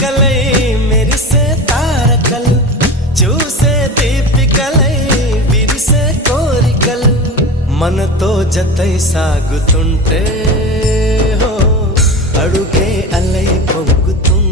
చిలుకలై మెరిసే తారకలు చూసే దీపికలై విరిసే కోరికలు మనతో జతై సాగుతుంటే హో అడుగే అలై పొంగుతుంటే